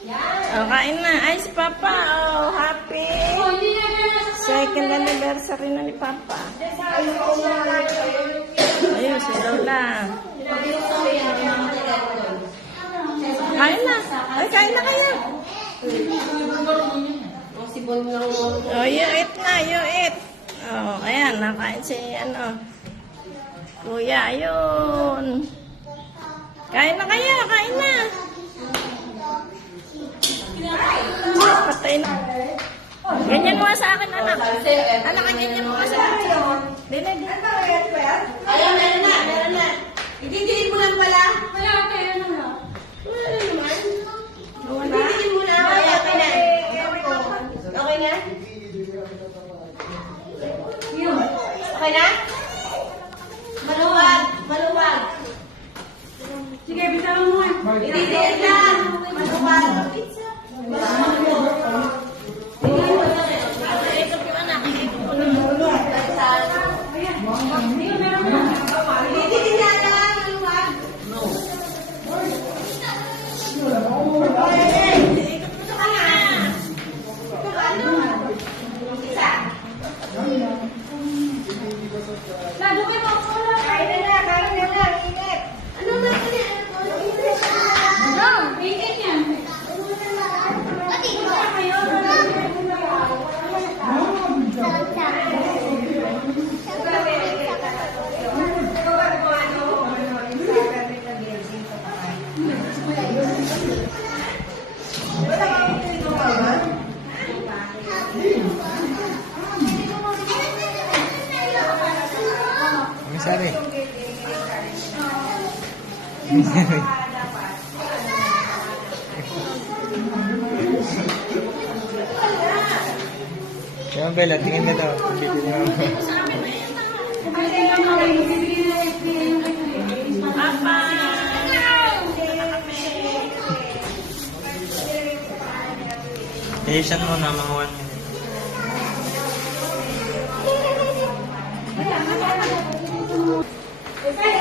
Oh, kain na. Ay, si Papa. Oh, happy. Second anniversary na ni Papa. Ayun, si Lola. Kain na. Ay, kain na kayo. Oh, you eat na, you eat. Oh, ayan, nakain si Kuya, ayun. Kain na kayo, kain na. Patay na. Ganyan mo sa akin, anak. Anak, ganyan mo sa akin. Dili. Ayaw, meron na. Ididiin mo lang pala. Wala naman. Ididiin mo na. Kaya ka na. Okay na? Okay na? Maluwag. Sige, bitawan mo. Ididiin lang. Maluwag. Sorry. Kaya Bella, tingin na daw. Papa! Patience mo na, mga 1 minute. Okay.